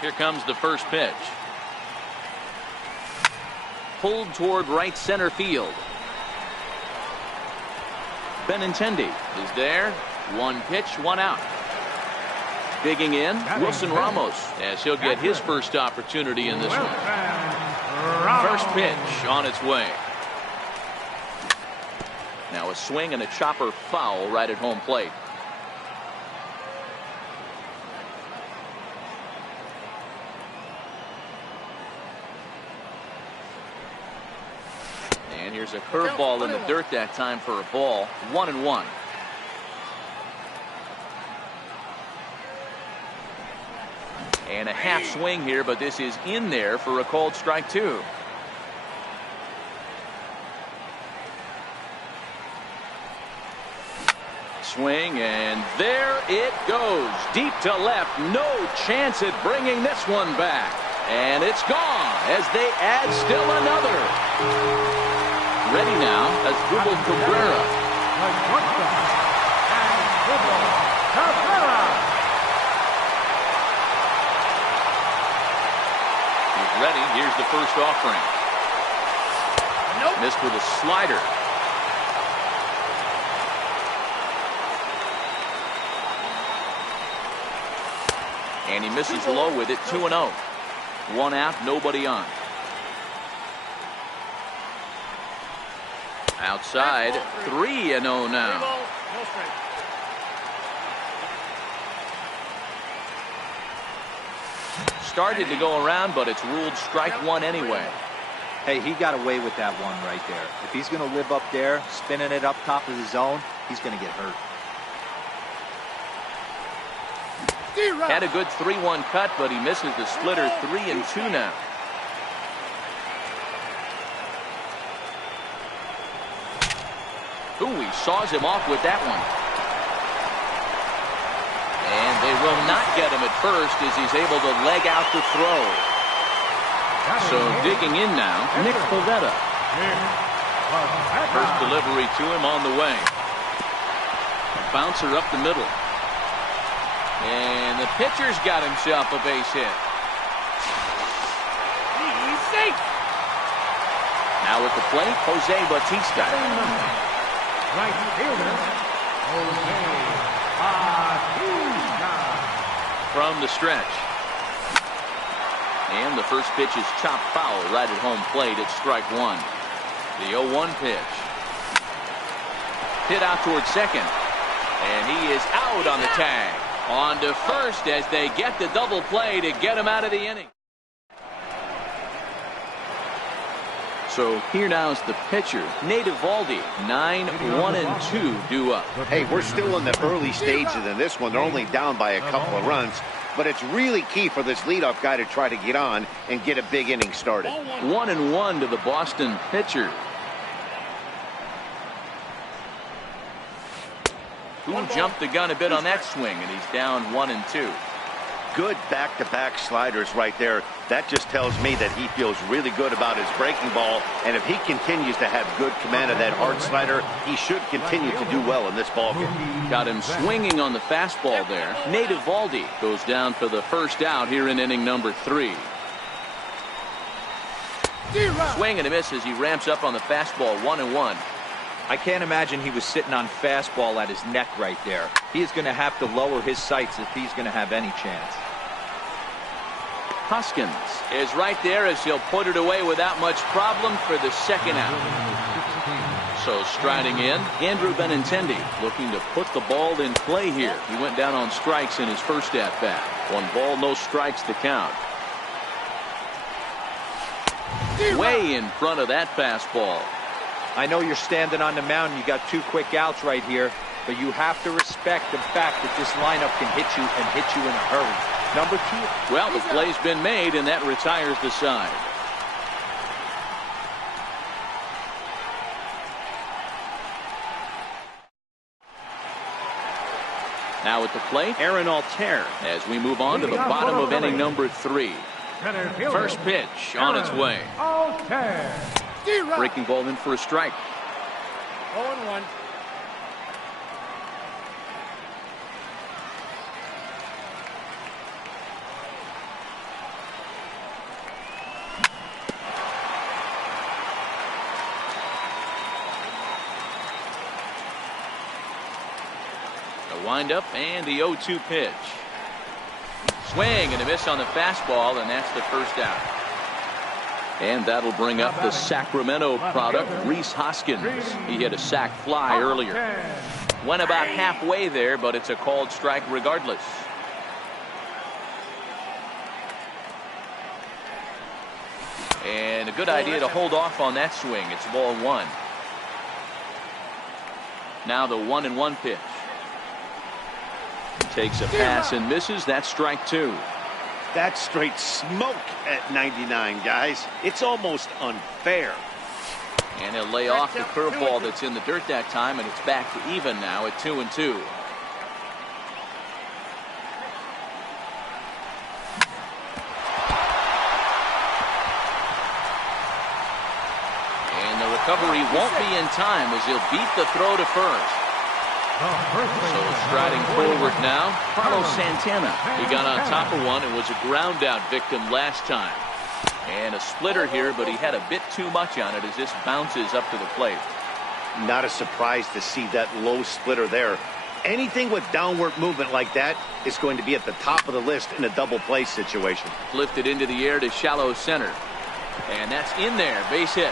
Here comes the first pitch. Pulled toward right center field. Benintendi is there. 1 pitch, 1 out. Digging in, Wilson Ramos, as he'll get his first opportunity in this one. First pitch on its way. Now a swing and a chopper foul right at home plate. And here's a curveball in the dirt that time for a ball. 1-1. And a half swing here, but this is in there for a called strike 2. Swing, and there it goes. Deep to left. No chance at bringing this one back. And it's gone as they add still another. Ready now as Asdrubal Cabrera. He's ready. Here's the first offering. Missed with a slider. And he misses low with it. 2-0. 1 out, nobody on. Outside, 3-0 now. Started to go around, but it's ruled strike one anyway. Hey, he got away with that one right there. If he's going to live up there, spinning it up top of the zone, he's going to get hurt. Had a good 3-1 cut, but he misses the splitter. 3-2 now. Ooh, he saws him off with that one. And they will not get him at first as he's able to leg out the throw. So digging in now, Nick Pavetta. First delivery to him on the way. A bouncer up the middle. And the pitcher's got himself a base hit. He's safe. Now at the plate, Jose Bautista. Right fielder, Jose Bautista. From the stretch. And the first pitch is chopped foul right at home plate at strike one. The 0-1 pitch. Hit out towards second. And he is out on the tag. On to first as they get the double play to get him out of the inning. So here now is the pitcher, Nate Eovaldi. 9-1-2 due up. Hey, we're still in the early stages in this one. They're only down by a couple of runs. But it's really key for this leadoff guy to try to get on and get a big inning started. 1-1 to the Boston pitcher. Who jumped the gun a bit on that swing, and he's down 1-2. Good back-to-back sliders right there. That just tells me that he feels really good about his breaking ball. And if he continues to have good command of that hard slider, he should continue to do well in this ballgame. Got him swinging on the fastball there. Nate Eovaldi goes down for the first out here in inning number 3. Swing and a miss as he ramps up on the fastball. 1-1. I can't imagine he was sitting on fastball at his neck right there. He is going to have to lower his sights if he's going to have any chance. Hoskins is right there as he'll put it away without much problem for the second out. So striding in, Andrew Benintendi looking to put the ball in play here. He went down on strikes in his first at-bat. 1 ball, no strikes to count. Way in front of that fastball. I know you're standing on the mound. You got 2 quick outs right here, but you have to respect the fact that this lineup can hit you and hit you in a hurry. Number 2. Well, the play's been made, and that retires the side. Now at the plate, Aaron Altair as we move on to the bottom of inning number 3. First pitch on its way. Breaking ball in for a strike. 0-1. The windup and the 0-2 pitch. Swing and a miss on the fastball, and that's the first out. And that'll bring up the Sacramento product, Rhys Hoskins. He hit a sac fly earlier. Went about halfway there, but it's a called strike regardless. And a good idea to hold off on that swing. It's ball 1. Now the 1-1 pitch. Takes a pass and misses. That's strike 2. That's straight smoke at 99, guys. It's almost unfair. And he'll lay off the curveball that's in the dirt that time, and it's back to even now at 2-2. And the recovery won't be in time as he'll beat the throw to first. So striding forward now, Carlos Santana. He got on top of one and was a ground out victim last time. And a splitter here, but he had a bit too much on it as this bounces up to the plate. Not a surprise to see that low splitter there. Anything with downward movement like that is going to be at the top of the list in a double play situation. Lifted into the air to shallow center. And that's in there. Base hit.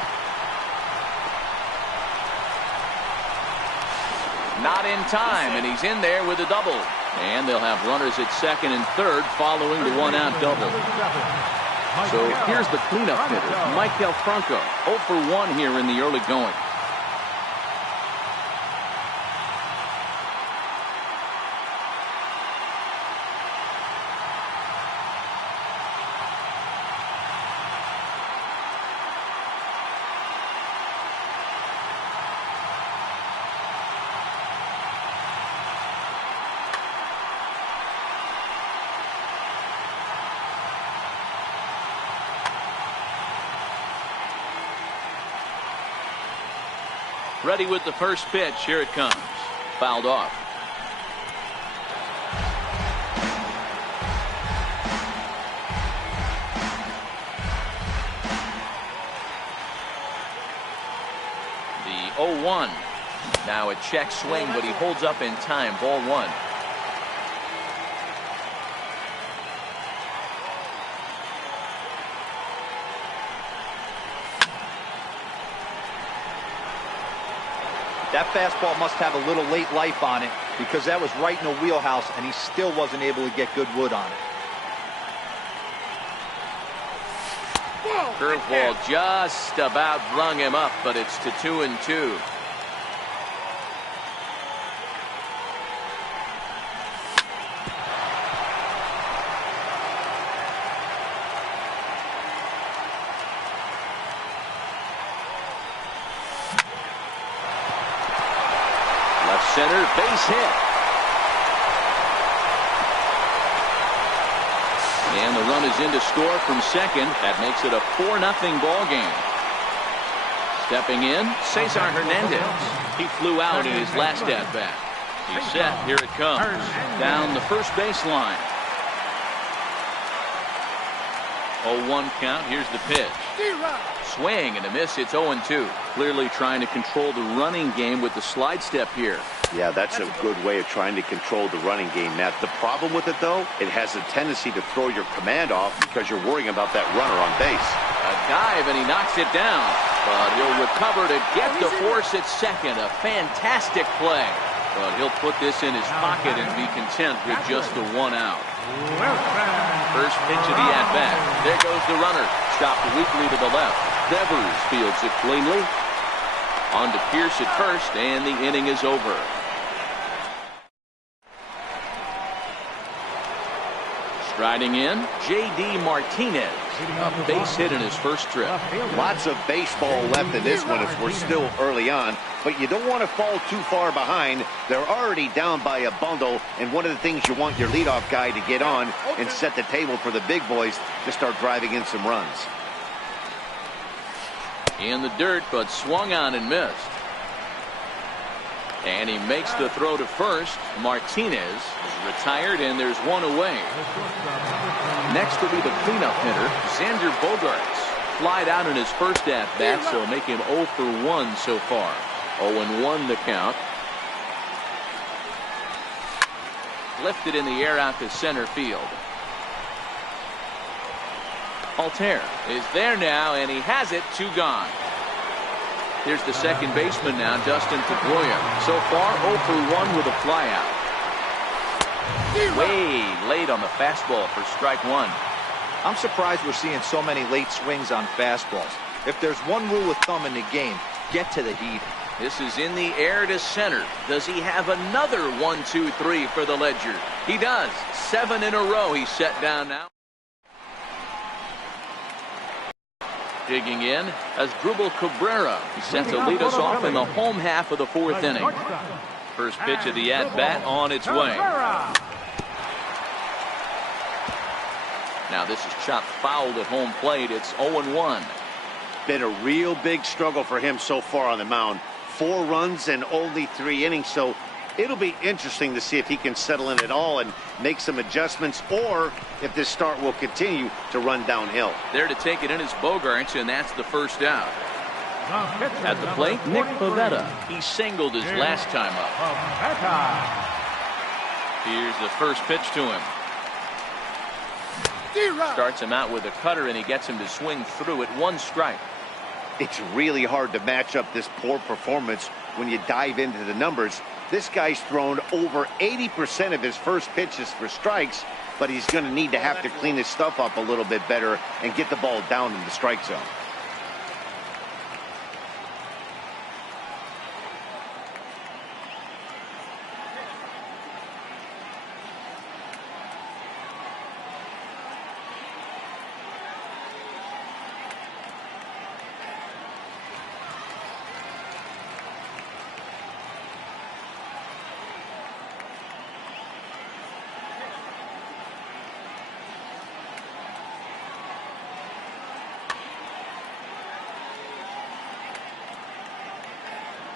Not in time, and he's in there with a double. And they'll have runners at second and third following the one-out double. So here's the cleanup hitter, Michael Franco, 0 for 1 here in the early going. Ready with the first pitch. Here it comes. Fouled off. The 0-1. Now a check swing, but he holds up in time. Ball 1. That fastball must have a little late life on it because that was right in the wheelhouse and he still wasn't able to get good wood on it. Curveball just about brung him up, but it's to 2-2. Center, base hit. And the run is in to score from second. That makes it a 4-0 ball game. Stepping in, Cesar Hernandez. He flew out in his last at-bat. He's set. Here it comes. Down the first baseline. 0-1 count. Here's the pitch. Swing and a miss. It's 0-2. Clearly trying to control the running game with the slide step here. Yeah, that's a good way of trying to control the running game, Matt. The problem with it, though, it has a tendency to throw your command off because you're worrying about that runner on base. A dive, and he knocks it down. But he'll recover to get the force at second. A fantastic play. But he'll put this in his pocket and be content with just the 1 out. First pitch of the at-bat. There goes the runner. Chopped weakly to the left. Devers fields it cleanly. On to Pierce at first, and the inning is over. Striding in, J.D. Martinez. A base hit in his first trip. Lots of baseball left in this one as we're still early on, but you don't want to fall too far behind. They're already down by a bundle, and one of the things you want your leadoff guy to get on and set the table for the big boys to start driving in some runs. In the dirt, but swung on and missed. And he makes the throw to first. Martinez is retired, and there's one away. Next will be the cleanup hitter, Xander Bogaerts. Flied out in his first at-bat, so make him 0 for 1 so far. 0-1 the count. Lifted in the air out to center field. Altair is there now, and he has it. 2 gone. Here's the second baseman now, Dustin Pedroia. So far, 0 for 1 with a flyout. Way late on the fastball for strike 1. I'm surprised we're seeing so many late swings on fastballs. If there's one rule of thumb in the game, get to the heat. This is in the air to center. Does he have another 1, 2, 3 for the ledger? He does. 7 in a row he's set down now. Digging in as Drupal Cabrera. He's set to lead us off in the home half of the 4th inning. First pitch of the at-bat on its way. Now this is chopped foul at home plate. It's 0-1. Been a real big struggle for him so far on the mound. 4 runs and only 3 innings, so it'll be interesting to see if he can settle in at all and make some adjustments, or if this start will continue to run downhill. There to take it in is Bogaerts, and that's the first out. At the plate, Nick Pivetta. He singled his last time up. Here's the first pitch to him. Starts him out with a cutter, and he gets him to swing through it. 1 strike. It's really hard to match up this poor performance when you dive into the numbers. This guy's thrown over 80% of his first pitches for strikes, but he's going to need to have to clean his stuff up a little bit better and get the ball down in the strike zone.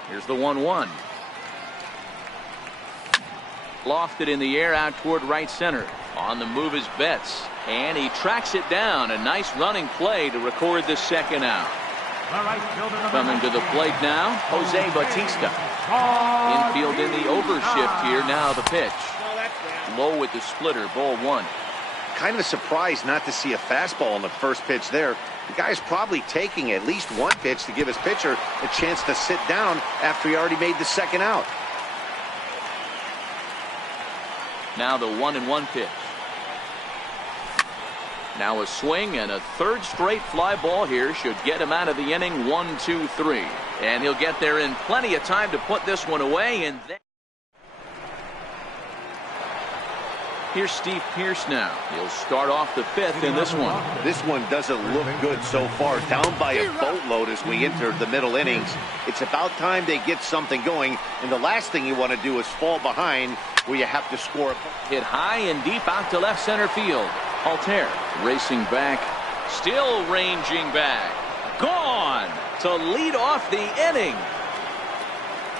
Here's the 1-1. Lofted in the air out toward right center. On the move is Betts, and he tracks it down. A nice running play to record the second out. Coming to the plate now, Jose Bautista. Infield in the overshift here. Now the pitch. Low with the splitter. Ball 1. Kind of a surprise not to see a fastball on the first pitch there. The guy's probably taking at least 1 pitch to give his pitcher a chance to sit down after he already made the second out. Now the 1-1 pitch. Now a swing, and a 3rd straight fly ball here should get him out of the inning. 1-2-3, and he'll get there in plenty of time to put this one away. And then here's Steve Pearce now. He'll start off the 5th in this one. This one doesn't look good so far. Down by a boatload as we enter the middle innings. It's about time they get something going, and the last thing you want to do is fall behind where you have to score. Hit high and deep out to left center field. Altair racing back, still ranging back. Gone to lead off the inning.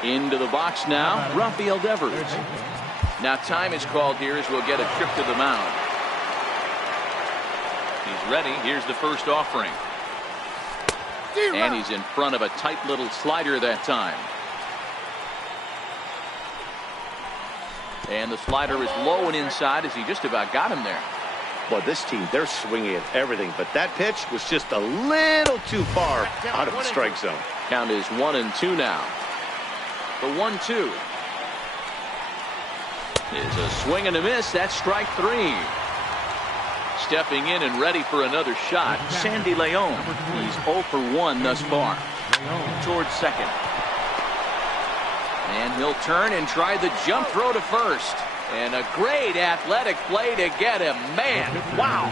Into the box now, Rafael Devers. Now time is called here as we'll get a trip to the mound. He's ready. Here's the first offering. And he's in front of a tight little slider that time. And the slider is low and inside as he just about got him there. Well, this team, they're swinging at everything, but that pitch was just a little too far out of the strike zone. Count is 1-2 now. The 1-2. Is a swing and a miss. That's strike 3. Stepping in and ready for another shot, Sandy Leon. He's 0 for 1 thus far. Towards second. And he'll turn and try the jump throw to first. And a great athletic play to get him. Man, wow.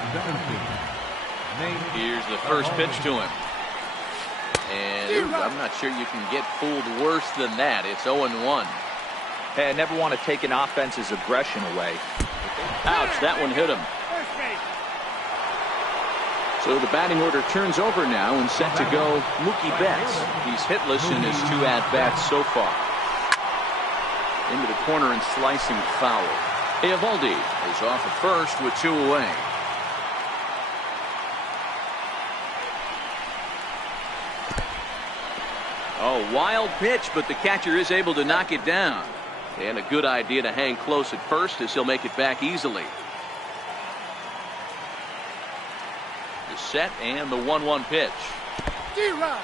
Here's the first pitch to him. And I'm not sure you can get fooled worse than that. It's 0-1. Hey, I never want to take an offense's aggression away. Ouch, that one hit him. So the batting order turns over now, and set to go Mookie Betts. He's hitless in his 2 at-bats so far. Into the corner and slicing foul. Eovaldi is off at first with 2 away. Oh, wild pitch, but the catcher is able to knock it down. And a good idea to hang close at first as he'll make it back easily. The set and the 1-1 pitch. D-Rock.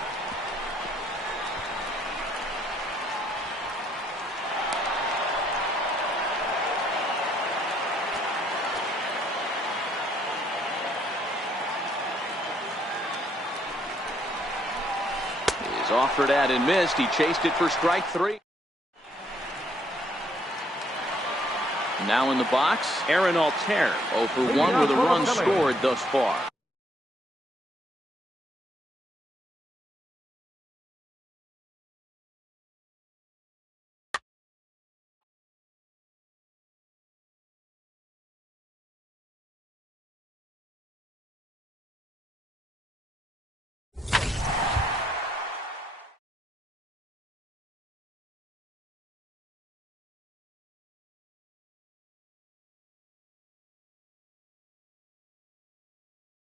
Is offered at and missed. He chased it for strike 3. Now in the box, Aaron Altair, 0 for 1 with a run scored thus far.